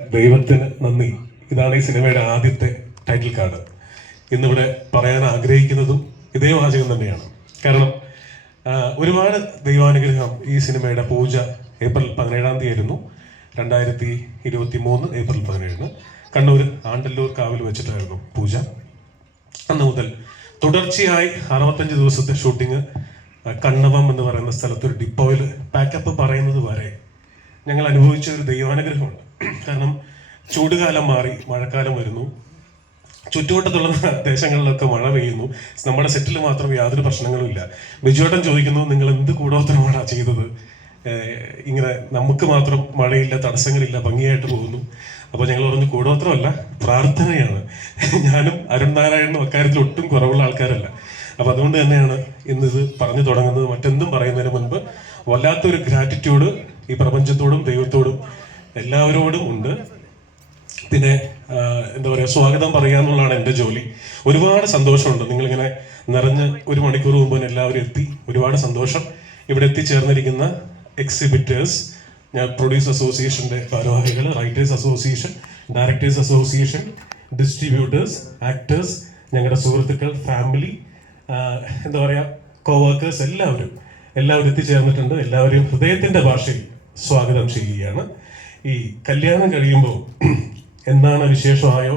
ദൈവത്തിന് നന്ദി. ഇതാണ് ഈ സിനിമയുടെ ആദ്യത്തെ ടൈറ്റിൽ കാർഡ്. ഇന്നിവിടെ പറയാൻ ആഗ്രഹിക്കുന്നതും ഇതേ വാചകം തന്നെയാണ്. കാരണം ഒരുപാട് ദൈവാനുഗ്രഹം ഈ സിനിമയുടെ പൂജ ഏപ്രിൽ 17 ആയിരുന്നു. 2023 ഏപ്രിൽ 17 കണ്ണൂർ ആണ്ടല്ലൂർ കാവിൽ വെച്ചിട്ടായിരുന്നു പൂജ. അന്ന് മുതൽ തുടർച്ചയായി 65 ദിവസത്തെ ഷൂട്ടിങ് കണ്ണവം എന്ന് പറയുന്ന സ്ഥലത്ത് ഒരു ഡിപ്പോയിൽ പാക്കപ്പ് പറയുന്നത് വരെ ഞങ്ങൾ അനുഭവിച്ച ഒരു ദൈവാനുഗ്രഹമുണ്ട്. കാരണം ചൂടുകാലം മാറി മഴക്കാലം വരുന്നു, ചുറ്റുവട്ടത്തുള്ള ദേശങ്ങളിലൊക്കെ മഴ പെയ്യുന്നു. നമ്മുടെ സെറ്റിൽ മാത്രം യാതൊരു പ്രശ്നങ്ങളും ഇല്ല. ബിജുവേട്ടൻ ചോദിക്കുന്നു, നിങ്ങൾ എന്ത് കൂടോത്രമാണ് ചെയ്തത്? ഇങ്ങനെ നമുക്ക് മാത്രം മഴയില്ല, തടസ്സങ്ങളില്ല, ഭംഗിയായിട്ട് പോകുന്നു. അപ്പോൾ ഞങ്ങൾ പറഞ്ഞു, കൂടോത്രമല്ല, പ്രാർത്ഥനയാണ്. ഞാനും അരുൺ നാരായണനും അക്കാര്യത്തിൽ ഒട്ടും കുറവുള്ള ആൾക്കാരല്ല. അപ്പം അതുകൊണ്ട് തന്നെയാണ് ഇന്നിത് പറഞ്ഞു തുടങ്ങുന്നത്. മറ്റെന്തും പറയുന്നതിന് മുൻപ് വല്ലാത്തൊരു ഗ്രാറ്റിറ്റ്യൂഡ് ഈ പ്രപഞ്ചത്തോടും ദൈവത്തോടും എല്ലാവരോടും ഉണ്ട്. പിന്നെ എന്താ പറയുക, സ്വാഗതം പറയുക എന്നുള്ളതാണ് എൻ്റെ ജോലി. ഒരുപാട് സന്തോഷമുണ്ട്. നിങ്ങളിങ്ങനെ നിറഞ്ഞ് 1 മണിക്കൂർ മുമ്പ് എല്ലാവരും എത്തി. ഒരുപാട് സന്തോഷം. ഇവിടെ എത്തിച്ചേർന്നിരിക്കുന്ന എക്സിബിറ്റേഴ്സ്, ഞാൻ പ്രൊഡ്യൂസർ അസോസിയേഷൻ്റെ ഭാരവാഹികൾ, writers association, directors association, distributors, actors, ഞങ്ങളുടെ സുഹൃത്തുക്കൾ, ഫാമിലി, എന്താ പറയുക, കോവർക്കേഴ്സ്, എല്ലാവരും എത്തിച്ചേർന്നിട്ടുണ്ട്. എല്ലാവരെയും ഹൃദയത്തിൻ്റെ ഭാഷയിൽ സ്വാഗതം ചെയ്യുകയാണ്. ഈ കല്യാണം കഴിയുമ്പോൾ എന്താണ് വിശേഷമായോ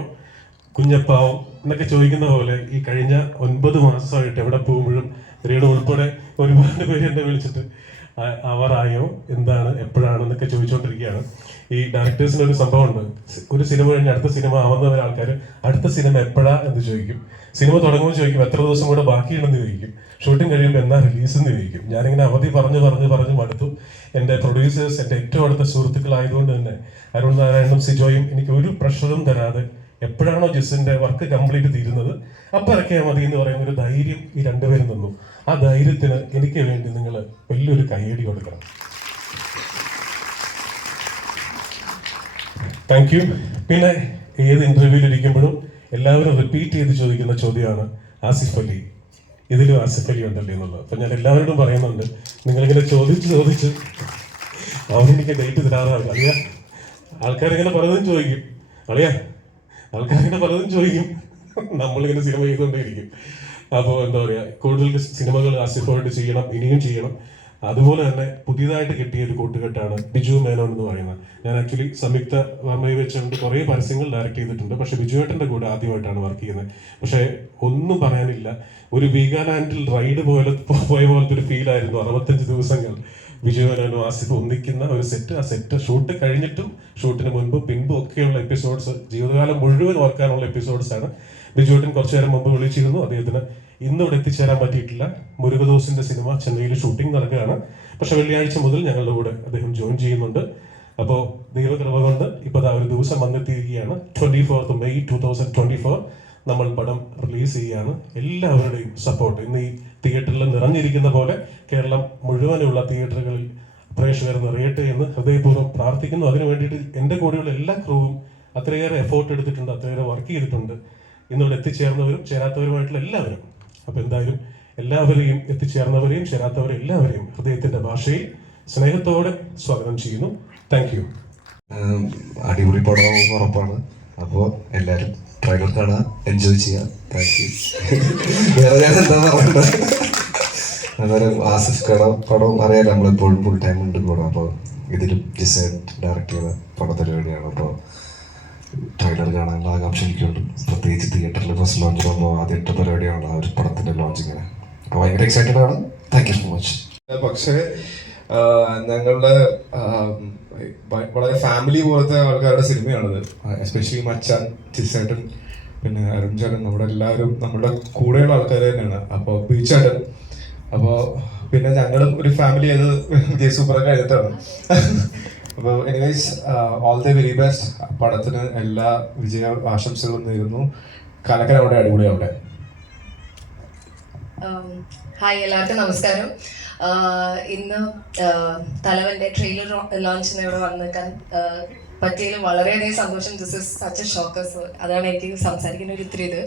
കുഞ്ഞപ്പാവം എന്നൊക്കെ ചോദിക്കുന്ന പോലെ ഈ കഴിഞ്ഞ 9 മാസമായിട്ട് എവിടെ പോകുമ്പോഴും രേണു ഉൾപ്പെടെ ഒരുപാട് പേര് എന്നെ വിളിച്ചിട്ട് അവറായോ, എന്താണ്, എപ്പോഴാണെന്നൊക്കെ ചോദിച്ചുകൊണ്ടിരിക്കുകയാണ്. ഈ ഡയറക്ടേഴ്സിന് ഒരു സംഭവമുണ്ട്. ഒരു സിനിമ കഴിഞ്ഞ് അടുത്ത സിനിമ ആവുന്ന ആൾക്കാർ അടുത്ത സിനിമ എപ്പോഴാ എന്ന് ചോദിക്കും. സിനിമ തുടങ്ങുമ്പോൾ ചോദിക്കും എത്ര ദിവസം കൂടെ ബാക്കിയുണ്ടെന്ന് ചോദിക്കും. ഷൂട്ടിംഗ് കഴിയുമ്പോൾ എന്നാ റിലീസ് എന്ന് ചോദിക്കും. ഞാനിങ്ങനെ അവധി പറഞ്ഞു മടുത്തു. എൻ്റെ പ്രൊഡ്യൂസേഴ്സ് എൻ്റെ ഏറ്റവും അടുത്ത സുഹൃത്തുക്കളായതുകൊണ്ട് തന്നെ അരുൺ നാരായണനും സിജോയും എനിക്ക് ഒരു പ്രഷറും തരാതെ എപ്പോഴാണോ ജിസിന്റെ വർക്ക് കംപ്ലീറ്റ് തീരുന്നത് അപ്പം ഇറക്കിയാൽ മതി എന്ന് പറയുന്ന ഒരു ധൈര്യം ഈ രണ്ടുപേരും തന്നു. ആ ധൈര്യത്തിന് എനിക്ക് വേണ്ടി നിങ്ങൾ വലിയൊരു കൈയടി കൊടുക്കണം. Thank you. പിന്നെ ഏത് ഇന്റർവ്യൂവിൽ ഇരിക്കുമ്പോഴും എല്ലാവരും റിപ്പീറ്റ് ചെയ്ത് ചോദിക്കുന്ന ചോദ്യമാണ് ആസിഫ് അലി, ഇതിലും ആസിഫ് അലി ഉണ്ടല്ലേ എന്നുള്ളത്. അപ്പം ഞാൻ എല്ലാവരോടും പറയുന്നുണ്ട്, നിങ്ങളിങ്ങനെ ചോദിച്ച് അവരെനിക്ക് ഡേറ്റ് തരാറാവില്ല. ആൾക്കാരിങ്ങനെ പലതും ചോദിക്കും, നമ്മളിങ്ങനെ സിനിമ ചെയ്തുകൊണ്ടേയിരിക്കും. അപ്പോൾ എന്താ പറയുക, കൂടുതൽ സിനിമകൾ ആസിഫോട് ചെയ്യണം, ഇനിയും ചെയ്യണം. അതുപോലെ തന്നെ പുതിയതായിട്ട് കിട്ടിയ ഒരു കൂട്ടുകെട്ടാണ് ബിജു മേനോൻ എന്ന് പറയുന്നത്. ഞാൻ ആക്ച്വലി സംയുക്ത വർമ്മയെ വെച്ചുകൊണ്ട് കുറേ പരസ്യങ്ങൾ ഡയറക്റ്റ് ചെയ്തിട്ടുണ്ട്. പക്ഷെ ബിജുവേട്ടൻ്റെ കൂടെ ആദ്യമായിട്ടാണ് വർക്ക് ചെയ്യുന്നത്. പക്ഷേ ഒന്നും പറയാനില്ല, ഒരു വീഗാലാൻഡിൽ റൈഡ് പോയ പോലത്തെ ഒരു ഫീലായിരുന്നു 65 ദിവസങ്ങൾ ബിജുവേനോനും ആസിഫ് ഒന്നിക്കുന്ന ഒരു സെറ്റ്. ആ സെറ്റ് ഷൂട്ട് കഴിഞ്ഞിട്ടും ഷൂട്ടിന് മുൻപും പിൻപും ഒക്കെയുള്ള എപ്പിസോഡ്സ്, ജീവിതകാലം മുഴുവൻ ഓർക്കാനുള്ള എപ്പിസോഡ്സ് ആണ്. ബിജുവേട്ടൻ കുറച്ചു നേരം മുമ്പ് വിളിച്ചിരുന്നു. അദ്ദേഹത്തിന് ഇന്നിവിടെ എത്തിച്ചേരാൻ പറ്റിയിട്ടില്ല. മുരുകദോസിന്റെ സിനിമ ചെന്നൈയിൽ ഷൂട്ടിംഗ് നടക്കുകയാണ്. പക്ഷെ വെള്ളിയാഴ്ച മുതൽ ഞങ്ങളുടെ കൂടെ അദ്ദേഹം ജോയിൻ ചെയ്യുന്നുണ്ട്. അപ്പോൾ ദൈവകൃപ കൊണ്ട് ഇപ്പോൾ ഒരു ദിവസം വന്നെത്തിയിരിക്കുകയാണ്. 24 മെയ് 2024 നമ്മൾ പടം റിലീസ് ചെയ്യുകയാണ്. എല്ലാവരുടെയും സപ്പോർട്ട് ഇന്ന് ഈ തിയേറ്ററിൽ നിറഞ്ഞിരിക്കുന്ന പോലെ കേരളം മുഴുവനുള്ള തിയേറ്ററുകളിൽ പ്രേക്ഷകർ നിറയട്ടെ എന്ന് ഹൃദയപൂർവ്വം പ്രാർത്ഥിക്കുന്നു. അതിനു വേണ്ടിയിട്ട് എൻ്റെ കൂടെയുള്ള എല്ലാ ക്രൂവും അത്രയേറെ എഫോർട്ട് എടുത്തിട്ടുണ്ട്, അത്രയേറെ വർക്ക് ചെയ്തിട്ടുണ്ട്. ഇന്നിവിടെ എത്തിച്ചേർന്നവരും ചേരാത്തവരുമായിട്ടുള്ള എല്ലാവരും. അപ്പോൾ എന്തായാലും എല്ലാവരെയും, എത്തിച്ചേർന്നവരെയും ചേരാത്തവരെയും എല്ലാവരെയും ഹൃദയത്തിന്റെ ഭാഷയിൽ സ്നേഹത്തോടെ സ്വാഗതം ചെയ്യുന്നു. Thank you. അടിപൊളി പടം ഉറപ്പാണ്. അപ്പോൾ എല്ലാവരും ട്രെയിലർ കാണാൻ എൻജോയ് ചെയ്യാം. Thank you. വേറെ ഞാൻ എന്താ പറയണ്ടത്? അന്നേരം ആസിഫ് പടം അറിയാലോ, നമ്മളെപ്പോഴും ഫുൾ ടൈം ഉണ്ട് കൂടെ. അപ്പോൾ ഇതിലും ജിസൈൻ ഡയറക്റ്റ് ചെയ്ത പടപരിപാടിയാണ്. അപ്പോൾ ട്രെയിലർ കാണാനുള്ള ആകാംക്ഷ എനിക്കുണ്ട്. പ്രത്യേകിച്ച് തിയേറ്ററിൽ ഫസ്റ്റ് ലോഞ്ച് ആകുമ്പോൾ ആദ്യത്തെ പരിപാടിയാണ് ആ ഒരു പടത്തിന്റെ ലോഞ്ചിങ്ങിന്. അപ്പോൾ ഭയങ്കര എക്സൈറ്റഡ് ആണ്. Thank you so much. പക്ഷേ ഞങ്ങളുടെ വളരെ ഫാമിലി പോലത്തെ ആൾക്കാരുടെ സിനിമയാണിത്. എസ്പെഷ്യലി മച്ചാൻ, ചിസേട്ടൻ, പിന്നെ അരുൺ ചേട്ടൻ, നമ്മുടെ എല്ലാവരും നമ്മുടെ കൂടെയുള്ള ആൾക്കാർ തന്നെയാണ്. അപ്പോൾ ബീച്ചേട്ടൻ, അപ്പോൾ പിന്നെ ഞങ്ങളും ഒരു ഫാമിലി അത് ജെ സൂപ്പറൊക്കെ കഴിഞ്ഞിട്ടാണ്. അപ്പോൾ anyways all the very best. പടത്തിന് എല്ലാ വിജയ ആശംസകളും നേരുന്നു. കലക്കൻ അവിടെ അടിപൊളിയാവട്ടെ. ഹായ്, എല്ലാവർക്കും നമസ്കാരം. ഇന്ന് തലവന്റെ ട്രെയിലർ ലോഞ്ചിന് ഇവിടെ വന്നേക്കാൻ പറ്റിയതിൽ വളരെയധികം സന്തോഷം. This is such a shockers. അതാണ് എനിക്ക് സംസാരിക്കുന്ന ഒരു ഇത്തിരി ഇത്.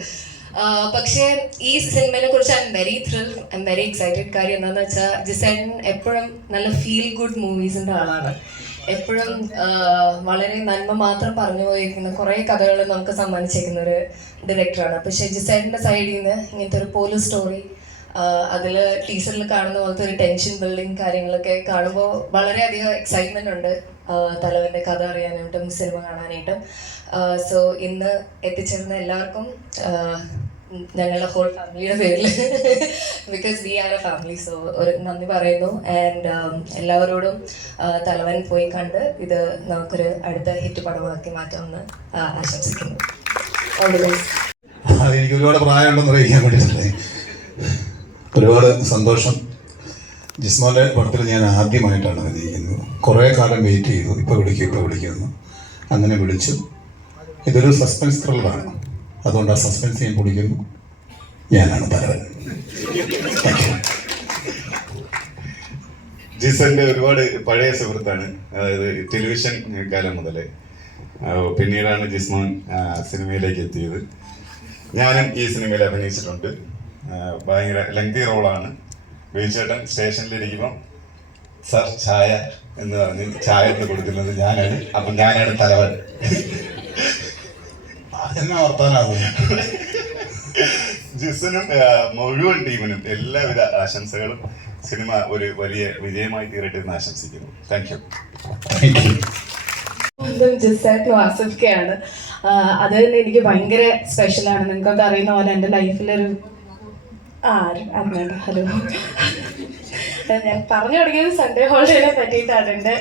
പക്ഷേ ഈ സിനിമയെ കുറിച്ച് I am very thrill, I am very excited. കാര്യം എന്താണെന്ന് വെച്ചാൽ ജിസേട്ടൻ എപ്പോഴും നല്ല ഫീൽ ഗുഡ് മൂവീസിൻ്റെ ആളാണ്. എപ്പോഴും വളരെ നന്മ മാത്രം പറഞ്ഞു പോയിരിക്കുന്ന കുറേ കഥകൾ നമുക്ക് സമ്മാനിച്ചിരിക്കുന്ന ഒരു ഡയറക്ടറാണ്. പക്ഷേ ജിസൈഡിൻ്റെ സൈഡിൽ നിന്ന് ഇങ്ങനത്തെ ഒരു പോലീസ് സ്റ്റോറി, അതിൽ ടീച്ചറിൽ കാണുന്ന പോലത്തെ ഒരു ടെൻഷൻ ബിൽഡിങ് കാര്യങ്ങളൊക്കെ കാണുമ്പോൾ വളരെയധികം എക്സൈറ്റ്മെൻ്റ് ഉണ്ട് തലവൻ്റെ കഥ അറിയാനായിട്ടും സിനിമ കാണാനായിട്ടും. സോ ഇന്ന് എത്തിച്ചേർന്ന എല്ലാവർക്കും ഞങ്ങളുടെ ഹോൾ ഫാമിലിയുടെ പേരിൽ, because we are a family, so ഒരു നന്ദി പറയുന്നു. ആൻഡ് എല്ലാവരോടും തലവൻ പോയി കണ്ട് ഇത് നമുക്കൊരു അടുത്ത ഹിറ്റ് പടമാക്കി മാറ്റാമെന്ന് ആശംസിക്കുന്നു. All the best. എനിക്ക് ഒരുപാട് പ്രായമുണ്ടെന്ന് അറിയിക്കാൻ വേണ്ടിയിട്ടല്ലേ. ഒരുപാട് സന്തോഷം. ജിസ്മോൻ്റെ പടത്തിൽ ഞാൻ ആദ്യമായിട്ടാണ് അഭിനയിക്കുന്നത്. കുറേ കാലം വെയിറ്റ് ചെയ്തു, ഇപ്പോൾ വിളിക്കുമെന്ന് അങ്ങനെ വിളിച്ചു. ഇതൊരു സസ്പെൻസ് ത്രില്ലറാണ്, അതുകൊണ്ട് ആ സസ്പെൻസ് ഞാൻ കുടിക്കുന്നു. ഞാനാണ് തലവൻ. ജിസന്റെ ഒരുപാട് പഴയ സുഹൃത്താണ്, അതായത് ടെലിവിഷൻ കാലം മുതലേ. പിന്നീടാണ് ജിസ്മോൻ സിനിമയിലേക്ക് എത്തിയത്. ഞാനും ഈ സിനിമയിൽ അഭിനയിച്ചിട്ടുണ്ട്. ഭയങ്കര ലെങ്തി റോളാണ്. ബീച്ചേട്ടൻ സ്റ്റേഷനിലിരിക്കുമ്പം സർ ചായ എന്ന് പറഞ്ഞ് ചായ എന്ന് കൊടുക്കുന്നത് ഞാനാണ്. അപ്പം ഞാനാണ് തലവൻ. എന്നാ വർത്താനാകും. ജിസനും മുഴുവൻ ടീമിനും എല്ലാവിധ ആശംസകളും. സിനിമ ഒരു വലിയ വിജയമായി തീരട്ടെ എന്ന് ആശംസിക്കുന്നു. Thank you. ജിസൈറ്റ് ആസിഫ്ക്കയാണ്. അത് തന്നെ എനിക്ക് ഭയങ്കര സ്പെഷ്യലാണ്. നിങ്ങൾക്കൊക്കെ അറിയുന്ന പോലെ എൻ്റെ ലൈഫിലൊരു ഹലോ ഞാൻ പറഞ്ഞു തുടങ്ങിയത് സൺഡേ ഹോളിഡേനെ പറ്റിയിട്ടാണ്. എൻ്റെ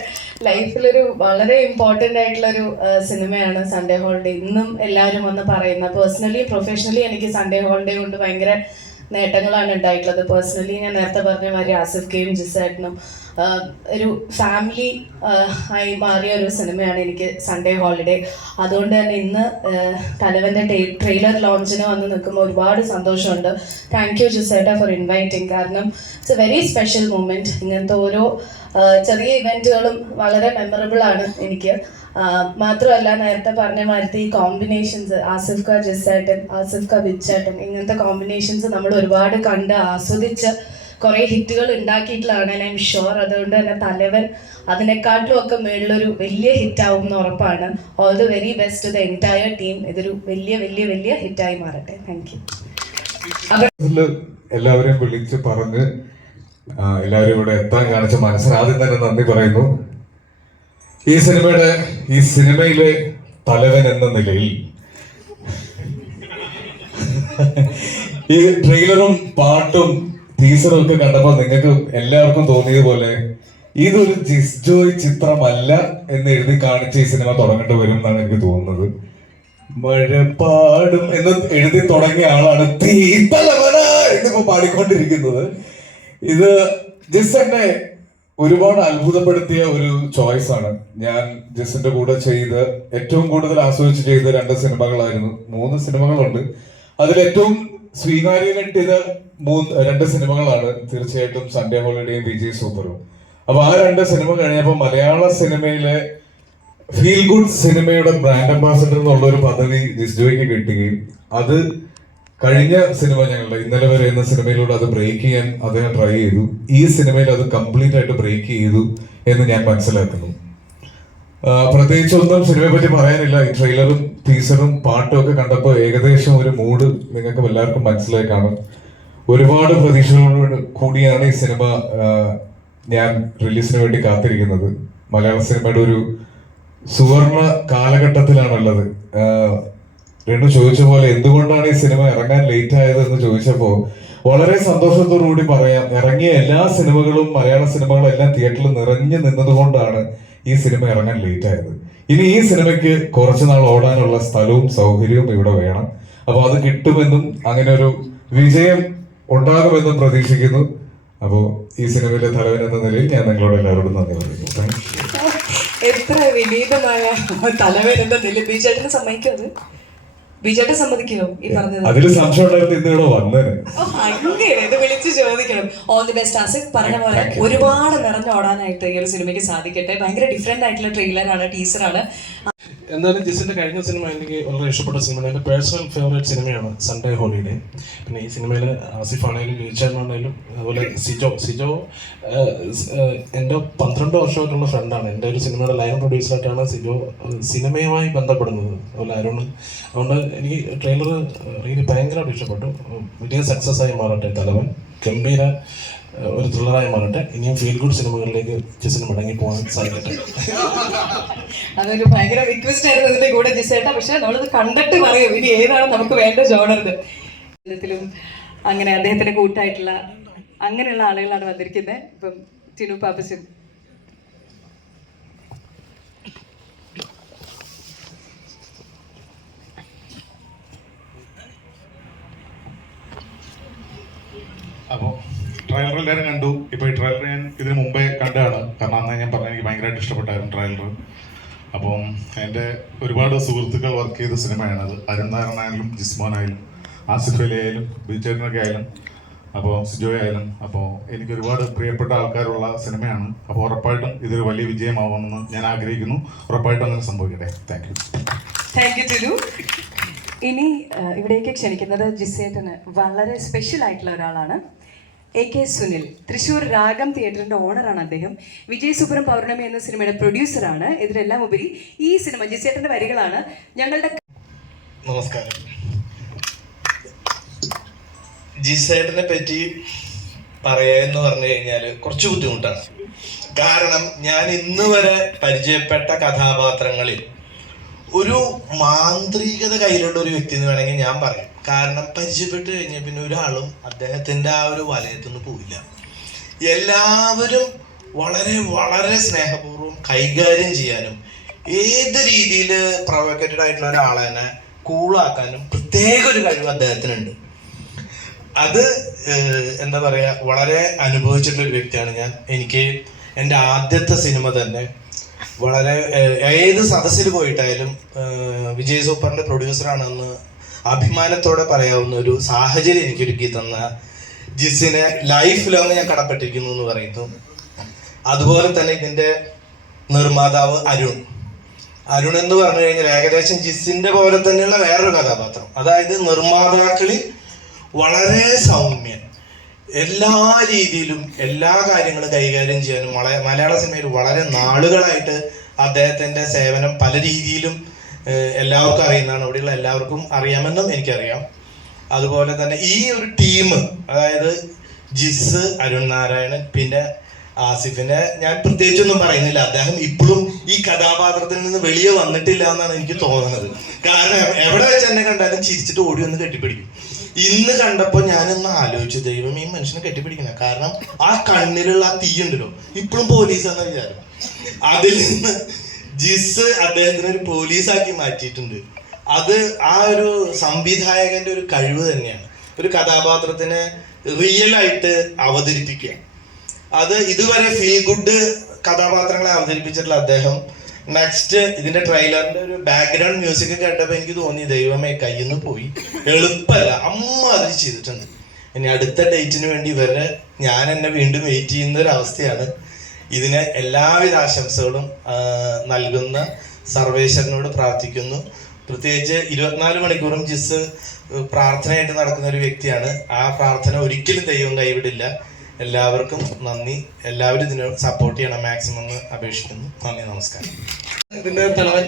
ലൈഫിലൊരു വളരെ ഇമ്പോർട്ടൻ്റ് ആയിട്ടുള്ളൊരു സിനിമയാണ് സൺഡേ ഹോളിഡേ. ഇന്നും എല്ലാവരും വന്ന് പറയുന്ന, പേഴ്സണലി പ്രൊഫഷണലി എനിക്ക് സൺഡേ ഹോളിഡേ കൊണ്ട് ഭയങ്കര നേട്ടങ്ങളാണ് ഉണ്ടായിട്ടുള്ളത്. പേഴ്സണലി ഞാൻ നേരത്തെ പറഞ്ഞ മാതിരി ആസിഫ്ക്കയും ജിസേട്ടനും ഒരു ഫാമിലി ആയി മാറിയ ഒരു സിനിമയാണ് എനിക്ക് സൺഡേ ഹോളിഡേ. അതുകൊണ്ട് തന്നെ ഇന്ന് തലവൻ്റെ ട്രെയിലർ ലോഞ്ചിന് വന്ന് നിൽക്കുമ്പോൾ ഒരുപാട് സന്തോഷമുണ്ട്. താങ്ക് യു ജിസേട്ട ഫോർ ഇൻവൈറ്റിംഗ്. കാരണം it's a very special moment. ഇങ്ങനത്തെ ഓരോ ചെറിയ ഇവൻറ്റുകളും വളരെ മെമ്മറബിൾ ആണ് എനിക്ക്. മാത്രമല്ല നേരത്തെ പറഞ്ഞ മാതിരി ഈ കോമ്പിനേഷൻസ്, ആസിഫ്ക്ക ജിസേട്ടൻ, ആസിഫ്ക്ക ബിച്ചേട്ടൻ, ഇങ്ങനത്തെ കോമ്പിനേഷൻസ് നമ്മൾ ഒരുപാട് കണ്ട് ആസ്വദിച്ച് കുറേ ഹിറ്റുകൾ ഉണ്ടാക്കിയിട്ടുള്ളതാണ്. I am sure. അതുകൊണ്ട് തന്നെ തലവൻ അതിനെക്കാട്ടിലും ഒക്കെ മേളിലൊരു വലിയ ഹിറ്റാവും എന്ന് ഉറപ്പാണ്. All the very best to the entire team. ഇതൊരു വലിയ വലിയ വലിയ ഹിറ്റായി മാറട്ടെ. Thank you. എല്ലാവരെയും വിളിച്ച് പറഞ്ഞ് എല്ലാവരും ഇവിടെ എത്താൻ കാണിച്ച മനസ്സിന് ആദ്യം തന്നെ നന്ദി പറയുന്നു. ഈ സിനിമയിലെ തലവൻ എന്ന നിലയിൽ ഈ ട്രെയിലറും പാട്ടും ടീസറും ഒക്കെ കണ്ടപ്പോൾ നിങ്ങൾക്ക് എല്ലാവർക്കും തോന്നിയതുപോലെ ഇതൊരു ജിസ്ജോയ് ചിത്രമല്ല എന്ന് എഴുതി കാണിച്ച് ഈ സിനിമ തുടങ്ങേണ്ടി വരും എന്നാണ് എനിക്ക് തോന്നുന്നത്. മഴപ്പാടും എന്ന് എഴുതി തുടങ്ങിയ ആളാണ് തീത്തലവന എന്നിപ്പോ പാടിക്കൊണ്ടിരിക്കുന്നത്. ഇത് ജിസ്സന്നെ ഒരുപാട് അത്ഭുതപ്പെടുത്തിയ ഒരു ചോയ്സ് ആണ്. ഞാൻ ജിസിന്റെ കൂടെ ചെയ്ത് ഏറ്റവും കൂടുതൽ ആസ്വദിച്ച് ചെയ്ത 2 സിനിമകളായിരുന്നു. 3 സിനിമകളുണ്ട്. അതിലേറ്റവും സ്വീകാര്യത കിട്ടിയത് 2 സിനിമകളാണ്. തീർച്ചയായിട്ടും സൺഡേ ഹോളിഡേയും വിജയ് സൂപ്പറും. അപ്പൊ ആ 2 സിനിമ കഴിഞ്ഞപ്പോൾ മലയാള സിനിമയിലെ ഫീൽ ഗുഡ് സിനിമയുടെ ബ്രാൻഡ് അംബാസഡർ എന്നുള്ള ഒരു പദവി ജിസ്ജോയ്ക്ക് കിട്ടുകയും അത് കഴിഞ്ഞ സിനിമ ഞങ്ങളുടെ ഇന്നലെ വരെ എന്ന സിനിമയിലൂടെ അത് ബ്രേക്ക് ചെയ്യാൻ അദ്ദേഹം ട്രൈ ചെയ്തു. ഈ സിനിമയിൽ അത് കംപ്ലീറ്റ് ആയിട്ട് ബ്രേക്ക് ചെയ്തു എന്ന് ഞാൻ മനസ്സിലാക്കുന്നു. പ്രത്യേകിച്ച് ഒന്നും സിനിമയെ പറ്റി പറയാനില്ല. ഈ ട്രെയിലറും ടീസറും പാട്ടും ഒക്കെ കണ്ടപ്പോൾ ഏകദേശം ഒരു മൂഡ് നിങ്ങൾക്ക് എല്ലാവർക്കും മനസ്സിലായി കാണും. ഒരുപാട് പ്രതീക്ഷകളോട് കൂടിയാണ് ഈ സിനിമ ഞാൻ റിലീസിന് വേണ്ടി കാത്തിരിക്കുന്നത്. മലയാള സിനിമയുടെ ഒരു സുവർണ കാലഘട്ടത്തിലാണുള്ളത്. രണ്ടു ചോദിച്ച പോലെ എന്തുകൊണ്ടാണ് ഈ സിനിമ ഇറങ്ങാൻ ലേറ്റ് ആയത് എന്ന് ചോദിച്ചപ്പോൾ വളരെ സന്തോഷത്തോടു കൂടി പറയാം, ഇറങ്ങിയ എല്ലാ സിനിമകളും മലയാള സിനിമകളും എല്ലാം തിയേറ്ററിൽ നിറഞ്ഞു നിന്നതുകൊണ്ടാണ് ഈ സിനിമ ഇറങ്ങാൻ ലേറ്റ് ആയത്. ഇനി ഈ സിനിമയ്ക്ക് കുറച്ചു നാൾ ഓടാനുള്ള സ്ഥലവും സൗകര്യവും ഇവിടെ വേണം. അപ്പൊ അത് കിട്ടുമെന്നും അങ്ങനെ ഒരു വിജയം ഉണ്ടാകുമെന്നും പ്രതീക്ഷിക്കുന്നു. അപ്പോൾ ഈ സിനിമയിലെ തലവൻ എന്ന നിലയിൽ ഞാൻ നിങ്ങളോട് എല്ലാവരോടും നന്ദി പറയുന്നു. Thank you. എത്ര വിനീതമായ തലവൻ എന്ന നില. ബിജേട്ടന് സമ്മതിക്കും? അത് ബിജേട്ടൻ സമ്മതിക്കുമോ ഈ പറഞ്ഞത്? അതിൽ സംശയം ഉണ്ടായിരുന്നു ഇന്നിവിടെ വന്നേനെ. അങ്ങനെ ഇത് വിളിച്ച് ചോദിക്കണം. All the best Asif. പറഞ്ഞ പോലെ ഒരുപാട് നിറഞ്ഞോടാനായിട്ട് ഈ ഒരു സിനിമയ്ക്ക് സാധിക്കട്ടെ. ഭയങ്കര ഡിഫറെന്റ് ആയിട്ടുള്ള ട്രെയിലറാണ്, ടീസറാണ്. എന്തായാലും ജിസിന്റെ കഴിഞ്ഞ സിനിമ എനിക്ക് വളരെ ഇഷ്ടപ്പെട്ട സിനിമയാണ്. എൻ്റെ പേഴ്സണൽ ഫേവറേറ്റ് സിനിമയാണ് സൺഡേ ഹോളിഡേ. പിന്നെ ഈ സിനിമയിൽ ആസിഫ് ആണെങ്കിലും ജയിച്ചാണെങ്കിലും അതുപോലെ സിജോ എൻ്റെ 12 വർഷമായിട്ടുള്ള ഫ്രണ്ടാണ്. എൻ്റെ ഒരു സിനിമയുടെ ലൈൻ പ്രൊഡ്യൂസറായിട്ടാണ് സിജോ സിനിമയുമായി ബന്ധപ്പെടുന്നത്. അതുപോലെ അരുൺ. അതുകൊണ്ട് എനിക്ക് ട്രെയിലർ റിയലി ഭയങ്കരമായിട്ട് ഇഷ്ടപ്പെട്ടു. വലിയ സക്സസ് ആയി മാറട്ടെ തലവൻ. ഗംഭീര ഒരു ത്രില്ലറായി മാറട്ടെ. ഇനിയും ഫീൽ ഗുഡ് സിനിമകളിലേക്ക് ജിസിന് മടങ്ങി പോകാൻ സാധിക്കട്ടെ. അതൊരു ഭയങ്കര റിക്വസ്റ്റ് ആയിരുന്നു ഇതിന്റെ കൂടെ ജിസേട്ടാ. പക്ഷെ നമ്മളത് കണ്ടിട്ട് പറയും ഇനി ഏതാണ് നമുക്ക് വേണ്ട ജോണർ. വിധത്തിലും അങ്ങനെ അദ്ദേഹത്തിന് കൂട്ടായിട്ടുള്ള അങ്ങനെയുള്ള ആളുകളാണ് വന്നിരിക്കുന്നത്. ഇപ്പം ടിനു പാപ്പച്ചൻ. അപ്പോൾ ട്രailer എല്ലാവരും കണ്ടു. ഇപ്പോൾ ഈ ട്രailer ഞാൻ ഇതിന് മുമ്പേ കണ്ടതാണ്. കാരണം അന്ന് ഞാൻ പറഞ്ഞു എനിക്ക് ഭയങ്കരമായിട്ട് ഇഷ്ടപ്പെട്ടായിരുന്നു ട്രailer. അപ്പം എൻ്റെ ഒരുപാട് സുഹൃത്തുക്കൾ വർക്ക് ചെയ്ത സിനിമയാണത്. അരുൺ നായരനായാലും ജിസ്മോനായാലും ആസിഫ് അലി ആയാലും ബിജുചേട്ടനൊക്കെ ആയാലും അപ്പോൾ സിജോ ആയാലും. അപ്പോൾ എനിക്ക് ഒരുപാട് പ്രിയപ്പെട്ട ആൾക്കാരുള്ള സിനിമയാണ്. അപ്പോൾ ഉറപ്പായിട്ടും ഇതൊരു വലിയ വിജയമാവുമെന്ന് ഞാൻ ആഗ്രഹിക്കുന്നു. ഉറപ്പായിട്ടും അങ്ങനെ സംഭവിക്കട്ടെ. Thank you Tinu. ഇനി ഇവിടേക്ക് ക്ഷണിക്കുന്നത് ജിസേട്ടന് വളരെ സ്പെഷ്യൽ ആയിട്ടുള്ള ഒരാളാണ്. AK സുനിൽ. തൃശ്ശൂർ രാഗം തിയേറ്ററിന്റെ ഓണറാണ് അദ്ദേഹം. വിജയസുബ്രം പൗർണമി എന്ന സിനിമയുടെ പ്രൊഡ്യൂസറാണ്. ഇതിനെല്ലാം ഉപരി ഈ സിനിമ ജിസേട്ടന്റെ വരികളാണ് ഞങ്ങളുടെ. നമസ്കാരം. ജിസേട്ടനെ പറ്റി പറയാന്ന് പറഞ്ഞു കഴിഞ്ഞാൽ കുറച്ച് ബുദ്ധിമുട്ടാണ്. കാരണം ഞാൻ ഇന്ന് വരെ പരിചയപ്പെട്ട കഥാപാത്രങ്ങളിൽ ഒരു മാന്ത്രികത കയ്യിലുള്ള ഒരു വ്യക്തി എന്ന് വേണമെങ്കിൽ ഞാൻ പറയാം. കാരണം പരിചയപ്പെട്ട് കഴിഞ്ഞാൽ പിന്നെ ഒരാളും അദ്ദേഹത്തിൻ്റെ ആ ഒരു വലയത്തിൽ നിന്ന് പോവില്ല. എല്ലാവരും വളരെ വളരെ സ്നേഹപൂർവ്വം കൈകാര്യം ചെയ്യാനും ഏത് രീതിയിൽ പ്രൊവോക്കേറ്റഡ് ആയിട്ടുള്ള ഒരാളെ തന്നെ കൂളാക്കാനും പ്രത്യേക ഒരു കഴിവ് അദ്ദേഹത്തിനുണ്ട്. അത് എന്താ പറയുക, വളരെ അനുഭവിച്ചിട്ടുള്ള ഒരു വ്യക്തിയാണ് ഞാൻ. എനിക്ക് എൻ്റെ ആദ്യത്തെ സിനിമ തന്നെ വളരെ ഏത് സദസ്സിൽ പോയിട്ടായാലും വിജയ് സൂപ്പറിൻ്റെ പ്രൊഡ്യൂസറാണെന്ന് അഭിമാനത്തോടെ പറയാവുന്ന ഒരു സാഹചര്യം എനിക്ക് ഒരുക്കി തന്ന ജിസിനെ ലൈഫ് ലോങ് ഞാൻ കടപ്പെട്ടിരിക്കുന്നു എന്ന് പറയുന്നു. അതുപോലെ തന്നെ ഇതിൻ്റെ നിർമ്മാതാവ് അരുൺ എന്ന് പറഞ്ഞു കഴിഞ്ഞാൽ ഏകദേശം ജിസിൻ്റെ പോലെ തന്നെയുള്ള വേറൊരു കഥാപാത്രം. അതായത് നിർമ്മാതാക്കളിൽ വളരെ സൗമ്യൻ, എല്ലാ രീതിയിലും എല്ലാ കാര്യങ്ങളും കൈകാര്യം ചെയ്യാനും മലയാള സിനിമയിൽ വളരെ നാളുകളായിട്ട് അദ്ദേഹത്തിൻ്റെ സേവനം പല രീതിയിലും എല്ലാവർക്കും അറിയുന്നതാണ്. ഇവിടെയുള്ള എല്ലാവർക്കും അറിയാമെന്നും എനിക്കറിയാം. അതുപോലെ തന്നെ ഈ ഒരു ടീം, അതായത് ജിസ്, അരുൺ നാരായണൻ, പിന്നെ ആസിഫിനെ ഞാൻ പ്രത്യേകിച്ചൊന്നും പറയുന്നില്ല. അദ്ദേഹം ഇപ്പോഴും ഈ കഥാപാത്രത്തിൽ നിന്ന് വെളിയെ വന്നിട്ടില്ല എന്നാണ് എനിക്ക് തോന്നുന്നത്. കാരണം എവിടെ വെച്ച് എന്നെ കണ്ടാലും ചിരിച്ചിട്ട് ഓടി വന്ന് കെട്ടിപ്പിടിക്കും. ഇന്ന് കണ്ടപ്പോൾ ഞാനൊന്ന് ആലോചിച്ചു, ദൈവം ഈ മനുഷ്യനെ കെട്ടിപ്പിടിക്കണം. കാരണം ആ കണ്ണിലുള്ള ആ തീ ഉണ്ടല്ലോ, ഇപ്പോഴും പോലീസാന്ന് വിചാരം. അതിൽ നിന്ന് ജിസ് അദ്ദേഹത്തിന് ഒരു പോലീസാക്കി മാറ്റിയിട്ടുണ്ട്. അത് ആ ഒരു സംവിധായകന്റെ ഒരു കഴിവ് തന്നെയാണ്. ഒരു കഥാപാത്രത്തിനെ റിയൽ ആയിട്ട് അവതരിപ്പിക്കുക. അത് ഇതുവരെ ഫീൽ ഗുഡ് കഥാപാത്രങ്ങളെ അവതരിപ്പിച്ചിട്ടുള്ള അദ്ദേഹം നെക്സ്റ്റ് ഇതിന്റെ ട്രെയിലറിന്റെ ഒരു ബാക്ക്ഗ്രൗണ്ട് മ്യൂസിക് കേട്ടപ്പോൾ എനിക്ക് തോന്നി, ദൈവമേ കയ്യിൽ നിന്ന് പോയി, എളുപ്പമല്ല, അതിൽ ചെയ്തിട്ടുണ്ട്. ഇനി അടുത്ത ഡേറ്റിന് വേണ്ടി ഞാൻ എന്നെ വീണ്ടും വെയിറ്റ് ചെയ്യുന്ന ഒരു അവസ്ഥയാണ്. ഇതിന് എല്ലാവിധ ആശംസകളും നൽകുന്ന സർവേശ്വരനോട് പ്രാർത്ഥിക്കുന്നു. പ്രത്യേകിച്ച് 24 മണിക്കൂറും ജിസ് പ്രാർത്ഥനയായിട്ട് നടക്കുന്ന ഒരു വ്യക്തിയാണ്. ആ പ്രാർത്ഥന ഒരിക്കലും ദൈവം കൈവിടില്ല. എല്ലാവർക്കും നന്ദി. എല്ലാവരും ഇതിനെ സപ്പോർട്ട് ചെയ്യണം മാക്സിമം എന്ന് അപേക്ഷിക്കുന്നു. നന്ദി, നമസ്കാരം. ഇതിൻ്റെ തലവൻ.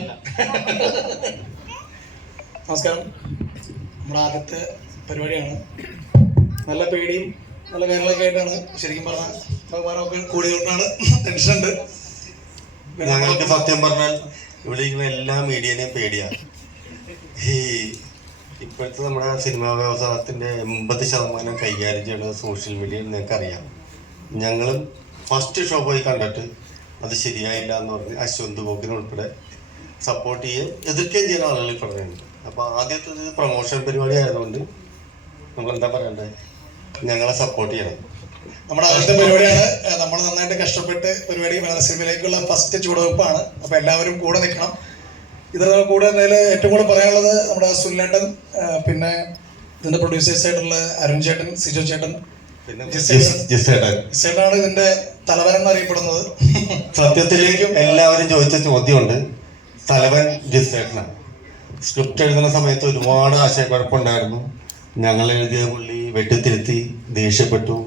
നമസ്കാരം. നമ്മുടെ ആദ്യത്തെ പരിപാടിയാണ്. നല്ല പേടിയും നല്ല കാര്യങ്ങളൊക്കെ ആയിട്ടാണ് ശരിക്കും പറഞ്ഞാൽ ബഹുമാനമൊക്കെ കൂടിയതുകൊണ്ടാണ് ടെൻഷനുണ്ട്. ഞങ്ങൾക്ക് സത്യം പറഞ്ഞാൽ ഇവിടെ ഇരിക്കുന്ന എല്ലാ മീഡിയനെയും പേടിയാണ്. ഈ ഇപ്പോഴത്തെ നമ്മുടെ സിനിമാ വ്യവസായത്തിൻ്റെ 80% കൈകാര്യം ചെയ്യുന്നത് സോഷ്യൽ മീഡിയയിൽ നിങ്ങൾക്കറിയാം. ഞങ്ങളും ഫസ്റ്റ് ഷോ പോയി കണ്ടിട്ട് അത് ശരിയായില്ല എന്ന് പറഞ്ഞ് അശ്വന്ത് ഗോകിനെ ഉൾപ്പെടെ സപ്പോർട്ട് ചെയ്യുകയും എതിർക്കുകയും ചെയ്യുന്ന ആളുകൾ പറയുന്നുണ്ട്. അപ്പോൾ ആദ്യത്തെ പ്രൊമോഷൻ പരിപാടി ആയതുകൊണ്ട് നമ്മളെന്താ പറയണ്ടേ, ഞങ്ങളെ സപ്പോർട്ട് ചെയ്യണം. നമ്മുടെ ആദ്യത്തെ പരിപാടിയാണ്. നമ്മൾ നന്നായിട്ട് കഷ്ടപ്പെട്ട് പരിപാടി മലയാള സിനിമയിലേക്കുള്ള ഫസ്റ്റ് ചുവടുവെപ്പാണ്. അപ്പോൾ എല്ലാവരും കൂടെ നിൽക്കണം. ഇതിന് കൂടെ ഏറ്റവും കൂടുതൽ പറയാനുള്ളത് നമ്മുടെ സുനിലേട്ടൻ, പിന്നെ ഇതിന്റെ പ്രൊഡ്യൂസേഴ്സ് ആയിട്ടുള്ള അരുൺ ചേട്ടൻ, സിജോ ചേട്ടൻ, ജിസേട്ടനാണ് ഇതിന്റെ തലവൻ എന്നറിയപ്പെടുന്നത്. സത്യത്തിലേക്കും എല്ലാവരും ചോദിച്ച ചോദ്യമുണ്ട്, തലവൻ ജിസേട്ടനാണ്. സ്ക്രിപ്റ്റ് എഴുതുന്ന സമയത്ത് ഒരുപാട് ആശയക്കുഴപ്പമുണ്ടായിരുന്നു. ഞങ്ങൾ എഴുതിയ പുള്ളി വെട്ടിത്തിരുത്തി, ദേഷ്യപ്പെട്ടു,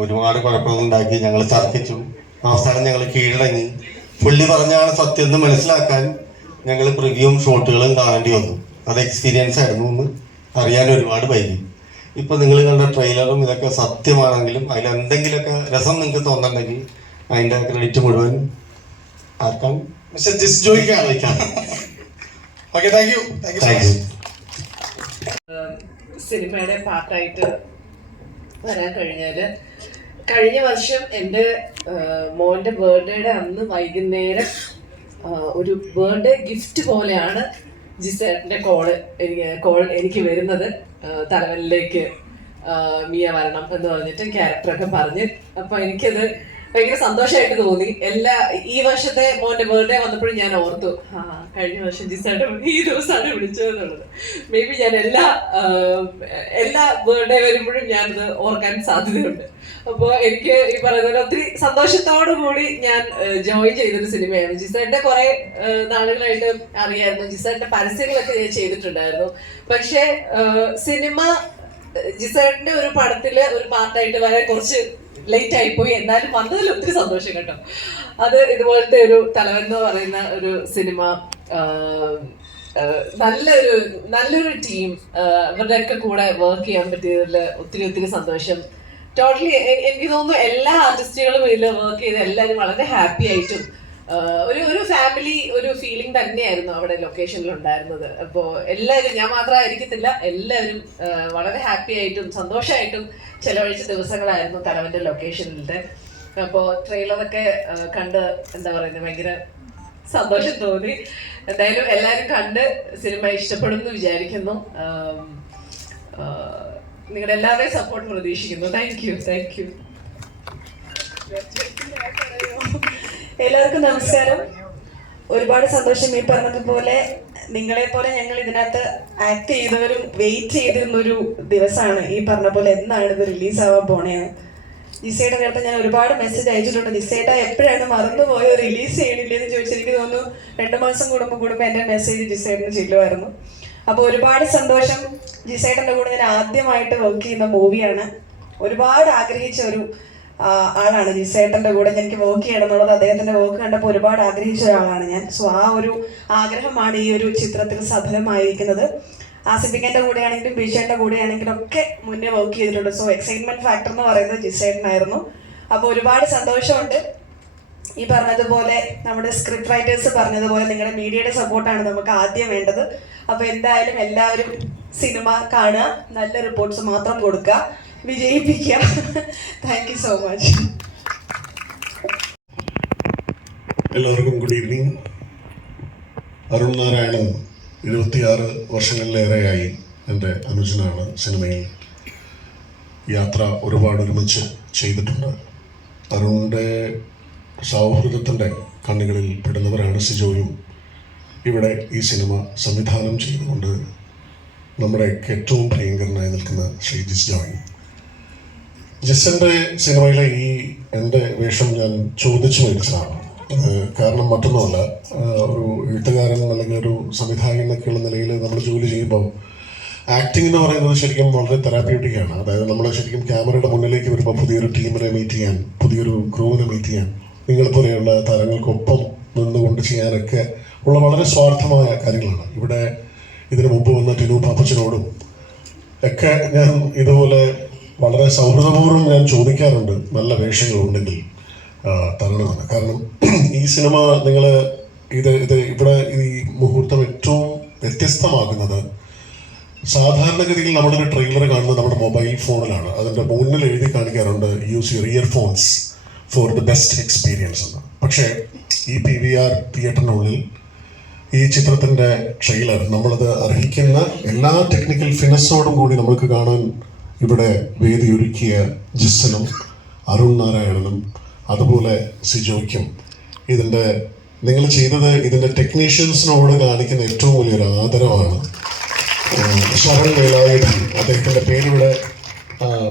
ഒരുപാട് കുഴപ്പങ്ങളുണ്ടാക്കി, ഞങ്ങൾ തർക്കിച്ചു. അവസാനം ഞങ്ങൾ കീഴടങ്ങി. പുള്ളി പറഞ്ഞാണ് സത്യം എന്ന് മനസ്സിലാക്കാൻ ഞങ്ങൾ പ്രിവ്യൂവും ഷോട്ടുകളും കാണേണ്ടി വന്നു. അത് എക്സ്പീരിയൻസ് ആയിരുന്നു എന്ന് അറിയാൻ ഒരുപാട് വൈകി. ഇപ്പം നിങ്ങൾ കണ്ട ട്രെയിലറും ഇതൊക്കെ സത്യമാണെങ്കിലും അതിലെന്തെങ്കിലുമൊക്കെ രസം നിങ്ങൾക്ക് തോന്നുന്നുണ്ടെങ്കിൽ അതിൻ്റെ ക്രെഡിറ്റ് മുഴുവൻ ആർക്കാണ്? Mister Jis ജോയിക്കാണ്. Okay, thank you. സിനിമയുടെ പാർട്ടായിട്ട് വരാൻ കഴിഞ്ഞാൽ, കഴിഞ്ഞ വർഷം എൻ്റെ മോൻ്റെ ബർത്ത്ഡേയുടെ അന്ന് വൈകുന്നേരം ഒരു ബർത്ത്ഡേ ഗിഫ്റ്റ് പോലെയാണ് ജിസേട്ടൻ്റെ കോൾ എനിക്ക് വരുന്നത്. തലവനിലേക്ക് മിയ വരണം എന്ന് പറഞ്ഞിട്ട് ക്യാരക്ടറൊക്കെ പറഞ്ഞ്. അപ്പോൾ എനിക്കത് ഭയങ്കര സന്തോഷമായിട്ട് തോന്നി. ഈ വർഷത്തെ മോൻ്റെ ബർത്ത്ഡേ വന്നപ്പോഴും ഞാൻ ഓർത്തു, കഴിഞ്ഞ വർഷം ജിസേട്ടൻ ഈ ദിവസമാണ് വിളിച്ചതെന്നുള്ളത്. മേ ബി ഞാൻ എല്ലാ ബർത്ത്ഡേ വരുമ്പോഴും ഞാനത് ഓർക്കാൻ സാധ്യതയുണ്ട്. അപ്പോൾ എനിക്ക് ഈ പറയുന്നത് ഒത്തിരി സന്തോഷത്തോടു കൂടി ഞാൻ ജോയിൻ ചെയ്തൊരു സിനിമയാണ്. ജിസേട്ടൻ്റെ കുറെ നാളുകളായിട്ട് അറിയായിരുന്നു, ജിസേട്ടൻ്റെ പരസ്യങ്ങളൊക്കെ ഞാൻ ചെയ്തിട്ടുണ്ടായിരുന്നു. പക്ഷേ സിനിമ ജിസേട്ടൻ്റെ ഒരു പടത്തില് ഒരു പാർട്ടായിട്ട് വരാൻ കുറച്ച് ലേറ്റ് ആയിപ്പോയി. എന്നാലും വന്നതിൽ ഒത്തിരി സന്തോഷം കേട്ടോ. അത് ഇതുപോലത്തെ ഒരു തലവൻ എന്ന് പറയുന്ന ഒരു സിനിമ, നല്ലൊരു ടീം, ഇവരുടെയൊക്കെ കൂടെ വർക്ക് ചെയ്യാൻ പറ്റിയതിൽ ഒത്തിരി സന്തോഷം. ടോട്ടലി എനിക്ക് തോന്നുന്നു എല്ലാ ആർട്ടിസ്റ്റുകളും ഇതിൽ വർക്ക് ചെയ്ത് എല്ലാവരും വളരെ ഹാപ്പി ആയിട്ടും ഒരു ഫാമിലി ഒരു ഫീലിംഗ് തന്നെയായിരുന്നു അവിടെ ലൊക്കേഷനിൽ ഉണ്ടായിരുന്നത്. അപ്പോൾ എല്ലാവരും, ഞാൻ മാത്രമായിരിക്കത്തില്ല, എല്ലാവരും വളരെ ഹാപ്പി ആയിട്ടും സന്തോഷമായിട്ടും ചെലവഴിച്ച ദിവസങ്ങളായിരുന്നു തലവൻ്റെ ലൊക്കേഷനിലത്തെ. അപ്പോൾ ട്രെയിലറൊക്കെ കണ്ട് എന്താ പറയുന്നത്, ഭയങ്കര സന്തോഷം തോന്നി. എന്തായാലും എല്ലാവരും കണ്ട് സിനിമ ഇഷ്ടപ്പെടും എന്ന് വിചാരിക്കുന്നു. നിങ്ങളുടെ എല്ലാവരുടെയും സപ്പോർട്ട് പ്രതീക്ഷിക്കുന്നു. Thank you. എല്ലാവർക്കും നമസ്കാരം. ഒരുപാട് സന്തോഷം. ഈ പറഞ്ഞതുപോലെ നിങ്ങളെ പോലെ ഞങ്ങൾ ഇതിനകത്ത് ആക്ട് ചെയ്തവരും വെയിറ്റ് ചെയ്തിരുന്നൊരു ദിവസമാണ് ഈ പറഞ്ഞ പോലെ എന്നാണ് ഇത് റിലീസാവാൻ പോണേന്ന്. ജിസേട്ടൻ്റെ അടുത്ത് ഞാൻ ഒരുപാട് മെസ്സേജ് അയച്ചിട്ടുണ്ട്. ജിസേട്ട എപ്പോഴാണ് മറന്നുപോയോ, റിലീസ് ചെയ്യണില്ലെന്ന് ചോദിച്ചു. എനിക്ക് തോന്നുന്നു 2 മാസം കൂടുമ്പോൾ എൻ്റെ മെസ്സേജ് ജിസേട്ടന് ചെല്ലുമായിരുന്നു. അപ്പോൾ ഒരുപാട് സന്തോഷം. ജിസേട്ടൻ്റെ കൂടെ ഞാൻ ആദ്യമായിട്ട് വർക്ക് ചെയ്യുന്ന മൂവിയാണ്. ഒരുപാട് ആഗ്രഹിച്ച ഒരു ആളാണ് ജിസേട്ടൻ്റെ കൂടെ എനിക്ക് വർക്ക് ചെയ്യണം എന്നുള്ളത്. അദ്ദേഹത്തിൻ്റെ വർക്ക് കണ്ടപ്പോൾ ഒരുപാട് ആഗ്രഹിച്ച ഒരാളാണ് ഞാൻ. സോ ആ ഒരു ആഗ്രഹമാണ് ഈ ഒരു ചിത്രത്തിൽ സഫലമായിരിക്കുന്നത്. ആസിഫിക്കൻ്റെ കൂടെയാണെങ്കിലും ബിജേൻ്റെ കൂടെയാണെങ്കിലും ഒക്കെ മുന്നേ വർക്ക് ചെയ്തിട്ടുണ്ട്. സോ എക്സൈറ്റ്മെൻറ്റ് ഫാക്ടർ എന്ന് പറയുന്നത് ജിസേട്ടനായിരുന്നു. അപ്പോൾ ഒരുപാട് സന്തോഷമുണ്ട്. ഈ പറഞ്ഞതുപോലെ നമ്മുടെ സ്ക്രിപ്റ്റ് റൈറ്റേഴ്സ് പറഞ്ഞതുപോലെ നിങ്ങളുടെ മീഡിയയുടെ സപ്പോർട്ടാണ് നമുക്ക് ആദ്യം വേണ്ടത്. അപ്പോൾ എന്തായാലും എല്ലാവരും സിനിമ കാണുക, നല്ല റിപ്പോർട്ട്സ് മാത്രം കൊടുക്കുക, വിജയിപ്പിക്കുക. Thank you so much. എല്ലാവർക്കും ഗുഡ് ഈവനിങ്. അരുൺ നാരായണൻ 26 വർഷങ്ങളിലേറെയായി എൻ്റെ അനുജനാണ്. സിനിമയിൽ യാത്ര ഒരുപാട് ഒരുമിച്ച് ചെയ്തിട്ടുണ്ട്. അരുണിൻ്റെ സൗഹൃദത്തിൻ്റെ കണ്ണുകളിൽ പെടുന്നവരാണ് സിജോയും. ഇവിടെ ഈ സിനിമ സംവിധാനം ചെയ്തുകൊണ്ട് നമ്മുടെ ഏറ്റവും പ്രിയങ്കരനായി നിൽക്കുന്ന ശ്രീ ജിസ് ജോയ്. ജിസിൻ്റെ സിനിമയിലെ ഈ എൻ്റെ വേഷം ഞാൻ ചോദിച്ചു മേടിച്ചതാണ്. കാരണം മറ്റൊന്നുമല്ല, ഒരു എഴുത്തുകാരൻ അല്ലെങ്കിൽ ഒരു സംവിധായകൻ എന്നൊക്കെയുള്ള നിലയിൽ നമ്മൾ ജോലി ചെയ്യുമ്പോൾ ആക്ടിംഗ് എന്ന് പറയുന്നത് ശരിക്കും വളരെ തെറാപ്യൂട്ടിക്കാണ്. അതായത് നമ്മൾ ശരിക്കും ക്യാമറയുടെ മുന്നിലേക്ക് വരുമ്പോൾ പുതിയൊരു ടീമിനെ മീറ്റ് ചെയ്യാൻ, പുതിയൊരു ക്രൂവിനെ മീറ്റ് ചെയ്യാൻ, നിങ്ങളെപ്പോലെയുള്ള താരങ്ങൾക്കൊപ്പം നിന്നുകൊണ്ട് ചെയ്യാനൊക്കെ ഉള്ള വളരെ സ്വാർത്ഥമായ കാര്യങ്ങളാണ്. ഇവിടെ ഇതിനു മുമ്പ് വന്ന ടിനു പാപ്പച്ചനോടും ഒക്കെ ഞാൻ ഇതുപോലെ വളരെ സൗഹൃദപൂർവ്വം ഞാൻ ചോദിക്കാറുണ്ട്, നല്ല വേഷങ്ങളുണ്ടെങ്കിൽ തരണമെന്ന്. കാരണം ഈ സിനിമ നിങ്ങൾ ഇവിടെ ഈ മുഹൂർത്തം ഏറ്റവും വ്യത്യസ്തമാകുന്നത്, സാധാരണഗതിയിൽ നമ്മളൊരു ട്രെയിലർ കാണുന്നത് നമ്മുടെ മൊബൈൽ ഫോണിലാണ്. അതിൻ്റെ മുന്നിൽ എഴുതി കാണിക്കാറുണ്ട് use your earphones for the best experience എന്ന്. പക്ഷേ ഈ PVR തിയേറ്ററിനുള്ളിൽ ഈ ചിത്രത്തിൻ്റെ ട്രെയിലർ നമ്മളത് അർഹിക്കുന്ന എല്ലാ ടെക്നിക്കൽ ഫിനസോടും കൂടി നമുക്ക് കാണാൻ ഇവിടെ വേദിയൊരുക്കിയ ജിസ്സിനും അരുൺ നാരായണനും അതുപോലെ സിജോയ്ക്കും നിങ്ങൾ ചെയ്തത് ഇതിൻ്റെ ടെക്നീഷ്യൻസിനോട് കാണിക്കുന്ന ഏറ്റവും വലിയൊരു ആദരവാണ്. ശരൺ വേലായുധൻ, അദ്ദേഹത്തിൻ്റെ പേരിവിടെ